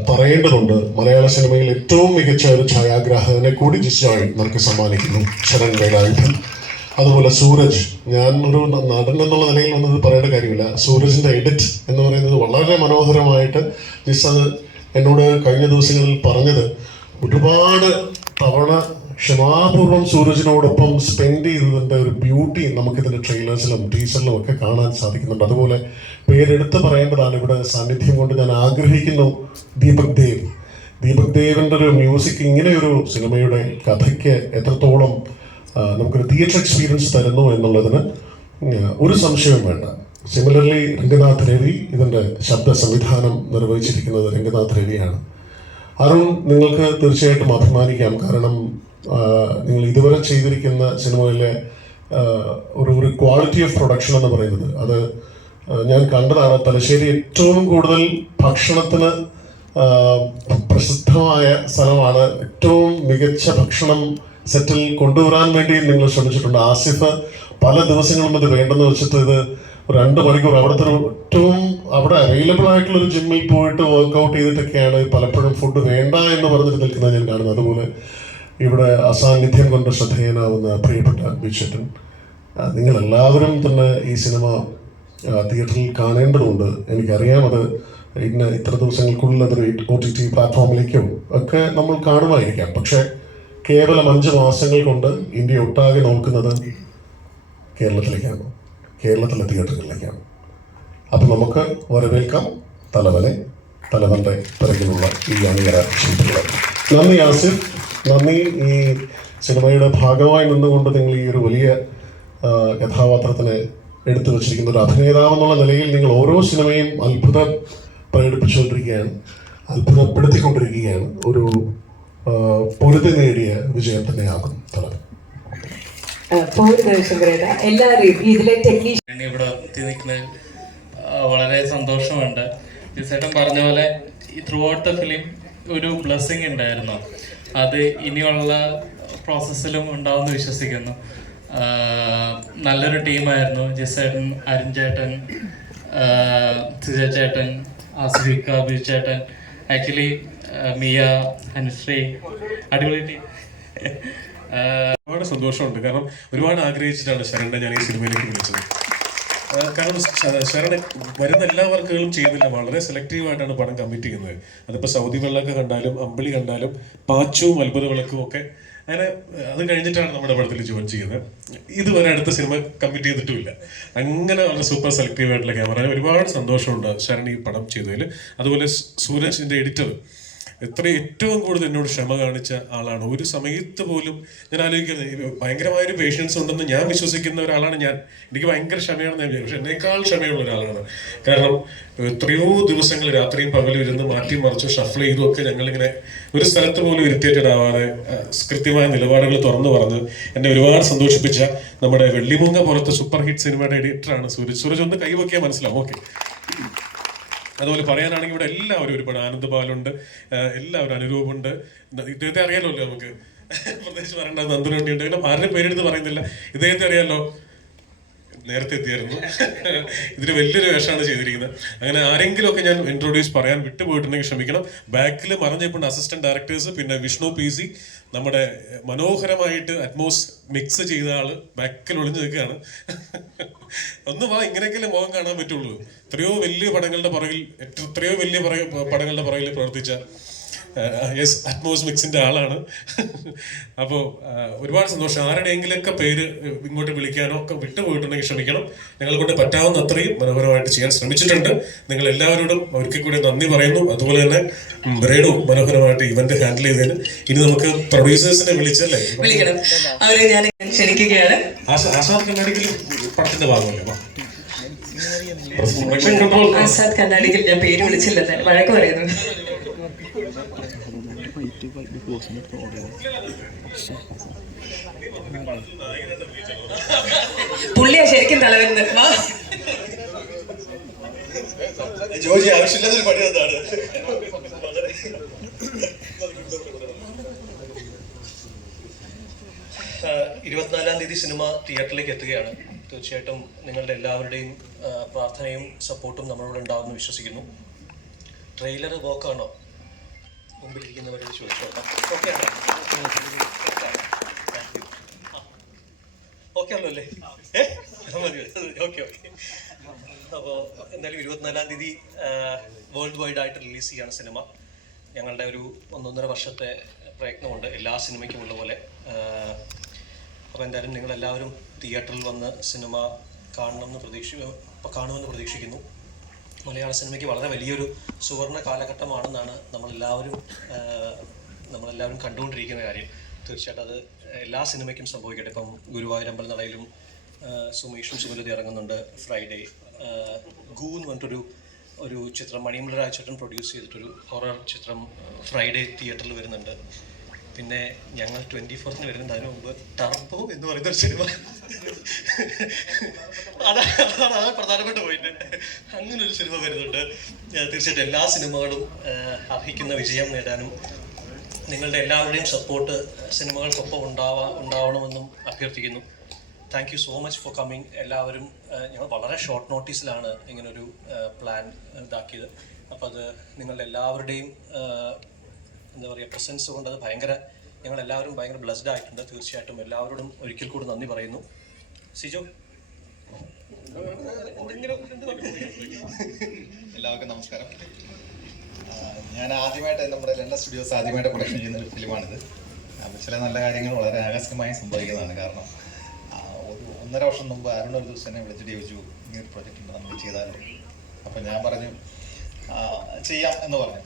പറയേണ്ടതുണ്ട്. മലയാള സിനിമയിൽ ഏറ്റവും മികച്ച ഒരു ഛായാഗ്രാഹകനെ കൂടി ജിസ് ജോയ് നമുക്ക് സമ്മാനിക്കുന്നു, ശരൺ വേലായുധൻ. അതുപോലെ സൂരജ്, ഞാൻ ഒരു നടൻ എന്നുള്ള നിലയിൽ വന്നത് പറയേണ്ട കാര്യമില്ല. സൂരജിൻ്റെ എഡിറ്റ് എന്ന് പറയുന്നത് വളരെ മനോഹരമായിട്ട് ജിസ് അത് എന്നോട് കഴിഞ്ഞ ദിവസങ്ങളിൽ പറഞ്ഞത്, ഒരുപാട് തവണ ക്ഷമാപൂർവ്വം സൂരജിനോടൊപ്പം സ്പെൻഡ് ചെയ്തതിൻ്റെ ഒരു ബ്യൂട്ടി നമുക്കിതിൻ്റെ ട്രെയിലേഴ്സിലും ടീസറിലും ഒക്കെ കാണാൻ സാധിക്കുന്നുണ്ട്. അതുപോലെ പേരെടുത്ത് പറയേണ്ടതാണ് ഇവിടെ സാന്നിധ്യം കൊണ്ട് ഞാൻ ആഗ്രഹിക്കുന്നു ദീപക് ദേവ്. ദീപക് ദേവിൻ്റെ ഒരു മ്യൂസിക് ഇങ്ങനെയൊരു സിനിമയുടെ കഥയ്ക്ക് എത്രത്തോളം നമുക്കൊരു തിയേറ്റർ എക്സ്പീരിയൻസ് തരുന്നു എന്നുള്ളതിന് ഒരു സംശയവും വേണ്ട. സിമിലർലി രംഗനാഥ് രവി, ഇതിൻ്റെ ശബ്ദ സംവിധാനം നിർവഹിച്ചിരിക്കുന്നത് രംഗനാഥ് രവിയാണ്. അരുൺ, നിങ്ങൾക്ക് തീർച്ചയായിട്ടും അഭിമാനിക്കാം. കാരണം നിങ്ങൾ ഇതുവരെ ചെയ്തിരിക്കുന്ന സിനിമയിലെ ഒരു ക്വാളിറ്റി ഓഫ് പ്രൊഡക്ഷൻ എന്ന് പറയുന്നത് അത് ഞാൻ കണ്ടതാണ്. തലശ്ശേരി ഏറ്റവും കൂടുതൽ ഭക്ഷണത്തിന് പ്രസിദ്ധമായ സ്ഥലമാണ്. ഏറ്റവും മികച്ച ഭക്ഷണം സെറ്റിൽ കൊണ്ടുവരാൻ വേണ്ടി നിങ്ങൾ ശ്രമിച്ചിട്ടുണ്ട്. ആസിഫ് പല ദിവസങ്ങളും ഇത് വേണ്ടെന്ന് വെച്ചിട്ട് ഇത് 2 മണിക്കൂർ അവിടുത്തെ ഏറ്റവും അവിടെ അവൈലബിൾ ആയിട്ടുള്ള ഒരു ജിമ്മിൽ പോയിട്ട് വർക്കൗട്ട് ചെയ്തിട്ടൊക്കെയാണ് പലപ്പോഴും ഫുഡ് വേണ്ട എന്ന് പറഞ്ഞിട്ട് നിൽക്കുന്നത് ഞാൻ കാണുന്നത്. അതുപോലെ ഇവിടെ അസാന്നിധ്യം കൊണ്ട് ശ്രദ്ധേയനാവുന്ന പ്രിയപ്പെട്ട ബിച്ചേട്ടൻ, നിങ്ങളെല്ലാവരും തന്നെ ഈ സിനിമ തിയേറ്ററിൽ കാണേണ്ടതുണ്ട്. എനിക്കറിയാം അത് ഇത്ര ദിവസങ്ങൾക്കുള്ളിൽ അതൊരു OTT പ്ലാറ്റ്ഫോമിലേക്കോ ഒക്കെ നമ്മൾ കാണുമായിരിക്കാം. പക്ഷേ കേവലം 5 മാസങ്ങൾ കൊണ്ട് ഇന്ത്യ ഒട്ടാകെ നോക്കുന്നത് കേരളത്തിലേക്കാണ്, കേരളത്തിലെ തിയേറ്ററുകളിലേക്കാണ്. അപ്പം നമുക്ക് വരവേൽക്കാം തലവനെ, തലവൻ്റെ പിറകിലുള്ള ഈ അണിയറ ശില്പികളെ. നന്ദി ആസിഫ്, നന്ദി. ഈ സിനിമയുടെ ഭാഗമായി നിന്നുകൊണ്ട് നിങ്ങൾ ഈ ഒരു വലിയ കഥാപാത്രത്തിനെ എടുത്തു വച്ചിരിക്കുന്ന ഒരു അഭിനേതാവ് എന്നുള്ള നിലയിൽ നിങ്ങൾ ഓരോ സിനിമയും അത്ഭുതം പ്രകടിപ്പിച്ചുകൊണ്ടിരിക്കുകയാണ്, അത്ഭുതപ്പെടുത്തിക്കൊണ്ടിരിക്കുകയാണ്. ഒരു പൊരുതി നേടിയ വിജയം തന്നെയാകും തലവൻ. എല്ലാവരും ഇതിലെ ടെക്നീഷ്യൻ ഇവിടെ എത്തി നിൽക്കുന്നത് വളരെ സന്തോഷമുണ്ട്. ചേട്ടൻ പറഞ്ഞ പോലെ ഈ ത്രൂ ഔട്ട് ദ ഫിലിം ഒരു ബ്ലെസ്സിങ് ഉണ്ടായിരുന്നു. അത് ഇനിയുള്ള പ്രോസസ്സിലും ഉണ്ടാവുമെന്ന് വിശ്വസിക്കുന്നു. നല്ലൊരു ടീമായിരുന്നു. ജിസേട്ടൻ, അരുൺ ചേട്ടൻ, സിജ ചേട്ടൻ, ആസിഫിക്ക, ബിജു ചേട്ടൻ, ആക്ച്വലി മിയ, അനുശ്രീ, അടിപൊളി ടീം. ഒരുപാട് സന്തോഷമുണ്ട്. കാരണം ഒരുപാട് ആഗ്രഹിച്ചിട്ടാണ് ശരണ്യെ ഞാൻ ഈ സിനിമയിലേക്ക് വിളിച്ചത്. കാരണം ശരണ് വരുന്ന എല്ലാ വർക്കുകളും ചെയ്യുന്നില്ല, വളരെ സെലക്റ്റീവായിട്ടാണ് പടം കമ്മിറ്റ് ചെയ്യുന്നത്. അതിപ്പോൾ സൗദി വെള്ളമൊക്കെ കണ്ടാലും അമ്പിളി കണ്ടാലും പാച്ചുവും അത്ഭുത വിളക്കും ഒക്കെ അങ്ങനെ അത് കഴിഞ്ഞിട്ടാണ് നമ്മുടെ പടത്തിൽ ജോയിൻ ചെയ്യുന്നത്. ഇതുവരെ അടുത്ത സിനിമ കമ്മിറ്റ് ചെയ്തിട്ടുമില്ല. അങ്ങനെ വളരെ സൂപ്പർ സെലക്റ്റീവ് ആയിട്ടുള്ള ക്യാമറ. ഒരുപാട് സന്തോഷമുണ്ട് ശരൺ ഈ പടം ചെയ്തതിൽ. അതുപോലെ സൂരജിൻ്റെ എഡിറ്റർ ഏറ്റവും കൂടുതൽ എന്നോട് ക്ഷമ കാണിച്ച ആളാണ്. ഒരു സമയത്ത് പോലും ഞാൻ ആലോചിക്കുന്നത് ഭയങ്കരമായൊരു പേഷ്യൻസ് ഉണ്ടെന്ന് ഞാൻ വിശ്വസിക്കുന്ന ഒരാളാണ് ഞാൻ. എനിക്ക് ഭയങ്കര ക്ഷമയാണെന്ന് ഞാൻ വിചാരിച്ചു. പക്ഷെ എന്നേക്കാൾ ക്ഷമയുള്ള ഒരാളാണ്. കാരണം എത്രയോ ദിവസങ്ങൾ രാത്രിയും പകലും ഇരുന്ന് മാറ്റി മറിച്ച് ഷഫിൾ ചെയ്തും ഒക്കെ ഞങ്ങളിങ്ങനെ ഒരു സ്ഥലത്ത് പോലും ഇറിറ്റേറ്റഡ് ആവാതെ കൃത്യമായ നിലപാടുകൾ തുറന്നു പറഞ്ഞ് എന്നെ ഒരുപാട് സന്തോഷിപ്പിച്ച നമ്മുടെ വെള്ളിമൂങ്ങ പോലത്തെ സൂപ്പർ ഹിറ്റ് സിനിമയുടെ എഡിറ്ററാണ് സൂരജ്. സൂരജ് ഒന്ന് കൈവയ്ക്കാൻ മനസ്സിലാവും. ഓക്കെ. അതുപോലെ പറയാനാണെങ്കിൽ ഇവിടെ എല്ലാവരും ഒരുപാട് ആനന്ദ് ബാലുണ്ട്, എല്ലാവരും അനുരൂപുണ്ട്. ഇദ്ദേഹത്തെ അറിയാലോ നമുക്ക്, പ്രത്യേകിച്ച് പറയേണ്ട നന്ദുനുണ്ട്. അങ്ങനെ ആരുടെ പേരെടുത്ത് പറയുന്നില്ല. ഇദ്ദേഹത്തെ അറിയാലോ, നേരത്തെ എത്തിയായിരുന്നു. ഇതിന് വലിയൊരു വേഷമാണ് ചെയ്തിരിക്കുന്നത്. അങ്ങനെ ആരെങ്കിലും ഒക്കെ ഞാൻ ഇൻട്രൊഡ്യൂസ് പറയാൻ വിട്ടുപോയിട്ടുണ്ടെങ്കിൽ ക്ഷമിക്കണം. ബാക്കിൽ മറഞ്ഞിട്ടുണ്ട് അസിസ്റ്റന്റ് ഡയറക്ടേഴ്സ്, പിന്നെ വിഷ്ണു PC, നമ്മുടെ മനോഹരമായിട്ട് അറ്റ്മോസ് മിക്സ് ചെയ്ത ആള് ബാക്കിൽ ഒളിഞ്ഞു നിൽക്കുകയാണ്. ഒന്ന് വാ, ഇങ്ങനെയൊക്കെയല്ലേ മുഖം കാണാൻ പറ്റുള്ളൂ. എത്രയോ വലിയ പടങ്ങളുടെ പുറകിൽ പ്രവർത്തിച്ച അറ്റ്മോസ് മിക്സിന്റെ ആളാണ്. അപ്പോൾ ഒരുപാട് സന്തോഷം. ആരുടെയെങ്കിലൊക്കെ പേര് ഇങ്ങോട്ട് വിളിക്കാനോ ഒക്കെ വിട്ടുപോയിട്ടുണ്ടെങ്കിൽ ക്ഷമിക്കണം. ഞങ്ങളെ കൊണ്ട് പറ്റാവുന്ന അത്രയും മനോഹരമായിട്ട് ചെയ്യാൻ ശ്രമിച്ചിട്ടുണ്ട്. നിങ്ങൾ എല്ലാവരോടും ഒരിക്കൽ കൂടി നന്ദി പറയുന്നു. അതുപോലെ തന്നെ രേണു മനോഹരമായിട്ട് ഇവന്റ് ഹാൻഡിൽ ചെയ്തതിന്. ഇനി നമുക്ക് പ്രൊഡ്യൂസേഴ്സിനെ വിളിച്ചല്ലേ അവരെ ഞാൻ ക്ഷണിക്കുകയാണ്. ആസാദ് കണ്ണാടിക്കൽ പടത്തിന്റെ ഭാഗമല്ലേ? ആസാദ് കണ്ണാടിക്കൽ ഞാൻ പേര് വിളിച്ചില്ലെന്ന് വഴക്ക് പറയുന്നു. പുള്ളിയാ ശരിക്കും തലവൻ. ജോജി ആവശ്യമില്ലാത്തൊരു പണി എന്താണ്? 24-ാം തീയതി സിനിമ തിയേറ്ററിലേക്ക് എത്തുകയാണ്. തീർച്ചയായിട്ടും നിങ്ങളുടെ എല്ലാവരുടെയും പ്രാർത്ഥനയും സപ്പോർട്ടും നമ്മളോട് ഉണ്ടാവുമെന്ന് വിശ്വസിക്കുന്നു. ട്രെയിലർ വോക്കാണോ? മുമ്പിലിരിക്കുന്നവരോട് ചോദിച്ചോട്ടെ. ഓക്കെ. ഓക്കെ ആണല്ലോ അല്ലേ? മതി, ഓക്കെ. അപ്പോൾ എന്തായാലും 24-ാം തീയതി വേൾഡ് വൈഡ് ആയിട്ട് റിലീസ് ചെയ്യാണ് സിനിമ. ഞങ്ങളുടെ ഒരു 1.5 വർഷത്തെ പ്രയത്നമുണ്ട്, എല്ലാ സിനിമയ്ക്കും ഉള്ള പോലെ. അപ്പോൾ എന്തായാലും നിങ്ങളെല്ലാവരും തിയേറ്ററിൽ വന്ന് സിനിമ കാണുമെന്ന് പ്രതീക്ഷിക്കുന്നു. മലയാള സിനിമയ്ക്ക് വളരെ വലിയൊരു സുവർണ്ണ കാലഘട്ടമാണെന്നാണ് നമ്മളെല്ലാവരും കണ്ടുകൊണ്ടിരിക്കുന്ന കാര്യം. തീർച്ചയായിട്ടും അത് എല്ലാ സിനിമയ്ക്കും സംഭവിക്കട്ടെ. ഇപ്പം ഗുരുവായൂരമ്പൽ നടയിലും സുമേഷും സുമലതി ഇറങ്ങുന്നുണ്ട്. ഫ്രൈഡേ ഗൂ എന്ന് പറഞ്ഞിട്ടൊരു ചിത്രം മണിമല രാജചേട്ടൻ പ്രൊഡ്യൂസ് ചെയ്തിട്ടൊരു ഹൊറർ ചിത്രം ഫ്രൈഡേ തിയേറ്ററിൽ വരുന്നുണ്ട്. പിന്നെ ഞങ്ങൾ 24th വരുന്നുണ്ട്. അതിന് മുമ്പ് ടർബോ എന്ന് പറയുന്നൊരു സിനിമ, അതാണ് പ്രധാനപ്പെട്ട പോയിന്റ്. അങ്ങനൊരു സിനിമ വരുന്നുണ്ട്. തീർച്ചയായിട്ടും എല്ലാ സിനിമകളും അർഹിക്കുന്ന വിജയം നേടാനും നിങ്ങളുടെ എല്ലാവരുടെയും സപ്പോർട്ട് സിനിമകൾക്കൊപ്പം ഉണ്ടാവണമെന്നും അഭ്യർത്ഥിക്കുന്നു. Thank you so much for coming. എല്ലാവരും ഞങ്ങൾ വളരെ ഷോർട്ട് നോട്ടീസിലാണ് ഇങ്ങനൊരു പ്ലാൻ ഇതാക്കിയത്. അപ്പോൾ അത് നിങ്ങളുടെ എല്ലാവരുടെയും എന്താ പറയുക പ്രസൻസ് കൊണ്ട് അത് ഞങ്ങളെല്ലാവരും ഭയങ്കര ബ്ലെസ്ഡ് ആയിട്ടുണ്ട്. തീർച്ചയായിട്ടും എല്ലാവരോടും ഒരിക്കൽ കൂടി നന്ദി പറയുന്നു. സിജോ, എല്ലാവർക്കും നമസ്കാരം. ഞാൻ ആദ്യമായിട്ട് നമ്മുടെ ലണ്ടൻ സ്റ്റുഡിയോസ് ആദ്യമായിട്ട് പ്രൊഡക്ഷൻ ചെയ്യുന്ന ഒരു ഫിലിമാണിത്. അപ്പോൾ ചില നല്ല കാര്യങ്ങൾ വളരെ ആകസ്മികമായി സംഭവിക്കുന്നതാണ്. കാരണം ഒരു 1.5 വർഷം മുമ്പ് അരുൺ ഒരു ദിവസം എന്നെ വിളിച്ചിട്ട് ചോദിച്ചു, ഇങ്ങനൊരു പ്രൊജക്റ്റ് ഉണ്ട്, നമുക്ക് ചെയ്താലോ. അപ്പോൾ ഞാൻ പറഞ്ഞു ചെയ്യാം എന്ന് പറഞ്ഞു.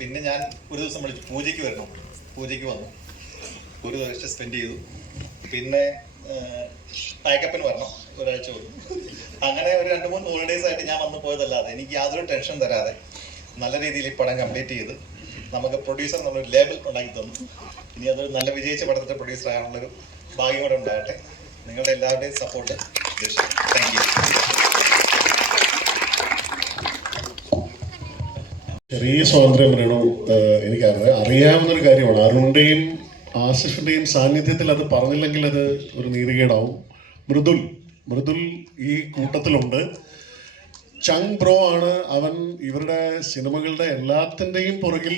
പിന്നെ ഞാൻ ഒരു ദിവസം വിളിച്ചു, പൂജയ്ക്ക് വരണം. പൂജയ്ക്ക് വന്നു, ഒരു ദിവസം സ്പെൻഡ് ചെയ്തു. പിന്നെ പാക്കപ്പിന് വരണം, ഒരാഴ്ച പോയി. അങ്ങനെ ഒരു 2-3 ഹോളിഡേയ്സ് ആയിട്ട് ഞാൻ വന്നു പോയതല്ലാതെ എനിക്ക് യാതൊരു ടെൻഷൻ തരാതെ നല്ല രീതിയിൽ ഈ പടം കംപ്ലീറ്റ് ചെയ്ത് നമുക്ക് പ്രൊഡ്യൂസർ നമ്മളൊരു ലേബൽ ഉണ്ടാക്കി തന്നു. ഇനി അതൊരു നല്ല വിജയിച്ച പടത്തിൻ്റെ പ്രൊഡ്യൂസർ ആകാനുള്ളൊരു ഭാഗ്യം കൂടെ ഉണ്ടാകട്ടെ. നിങ്ങളുടെ എല്ലാവരുടെയും സപ്പോർട്ട്. Thank you. ചെറിയ സ്വാതന്ത്ര്യം പറയണോ, അറിയാവുന്നൊരു കാര്യമാണ്. അരുണിൻ്റെയും ആസിഫിൻ്റെയും സാന്നിധ്യത്തിൽ അത് പറഞ്ഞില്ലെങ്കിൽ അത് ഒരു നീതികേടാവും. മൃദുൽ ഈ കൂട്ടത്തിലുണ്ട്. ചങ് ബ്രോ ആണ് അവൻ. ഇവരുടെ സിനിമകളുടെ എല്ലാത്തിൻ്റെയും പുറകിൽ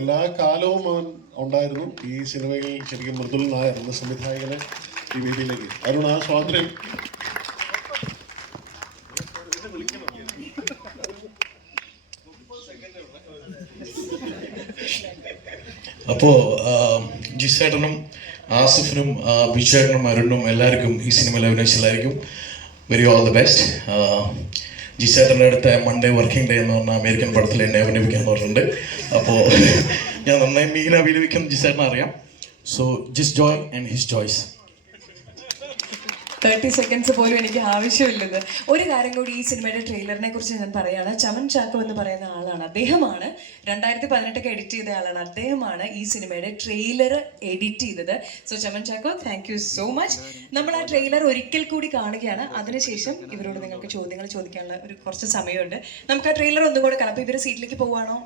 എല്ലാ കാലവും അവൻ ഉണ്ടായിരുന്നു. ഈ സിനിമയിൽ ശരിക്കും മൃദുൽ നായർ എന്ന സംവിധായകനെ ഈ വേദിയിലേക്ക് അരുൺ ആ സ്വാതന്ത്ര്യം. അപ്പോൾ ജിസേട്ടനും ആസിഫിനും ബിജുചേട്ടനും അരുണും എല്ലാവർക്കും ഈ സിനിമയിൽ അഭിനയിച്ചെല്ലാവർക്കും വെരി ഓൾ ദി ബെസ്റ്റ്. ജിസേട്ടൻ്റെ അടുത്ത മൺഡേ വർക്കിംഗ് ഡേ എന്ന് പറഞ്ഞാൽ അമേരിക്കൻ പടത്തിൽ എന്നെ അഭിനയിപ്പിക്കാന്ന് പറഞ്ഞിട്ടുണ്ട്. അപ്പോൾ ഞാൻ നന്നായി മീൻ അഭിനയിക്കുന്ന ജിസേട്ടനെ അറിയാം. So Jis Joy and his choice. 30 seconds പോലും എനിക്ക് ആവശ്യമില്ലത്. ഒരു കാര്യം കൂടി ഈ സിനിമയുടെ ട്രെയിലറിനെ കുറിച്ച് ഞാൻ പറയുകയാണ്. ചമൻ ചാക്കോ എന്ന് പറയുന്ന ആളാണ്, അദ്ദേഹമാണ് 2018 എഡിറ്റ് ചെയ്ത ആളാണ്. അദ്ദേഹമാണ് ഈ സിനിമയുടെ ട്രെയിലർ എഡിറ്റ് ചെയ്തത്. So Chaman Chacko, thank you so much. നമ്മൾ ആ ട്രെയിലർ ഒരിക്കൽ കൂടി കാണുകയാണ്. അതിനുശേഷം ഇവരോട് നിങ്ങൾക്ക് ചോദ്യങ്ങൾ ചോദിക്കാനുള്ള കുറച്ച് സമയമുണ്ട്. നമുക്ക് ആ ട്രെയിലർ ഒന്നും കൂടെ കാണാം. അപ്പോൾ ഇവർ സീറ്റിലേക്ക് പോവുകയാണോ?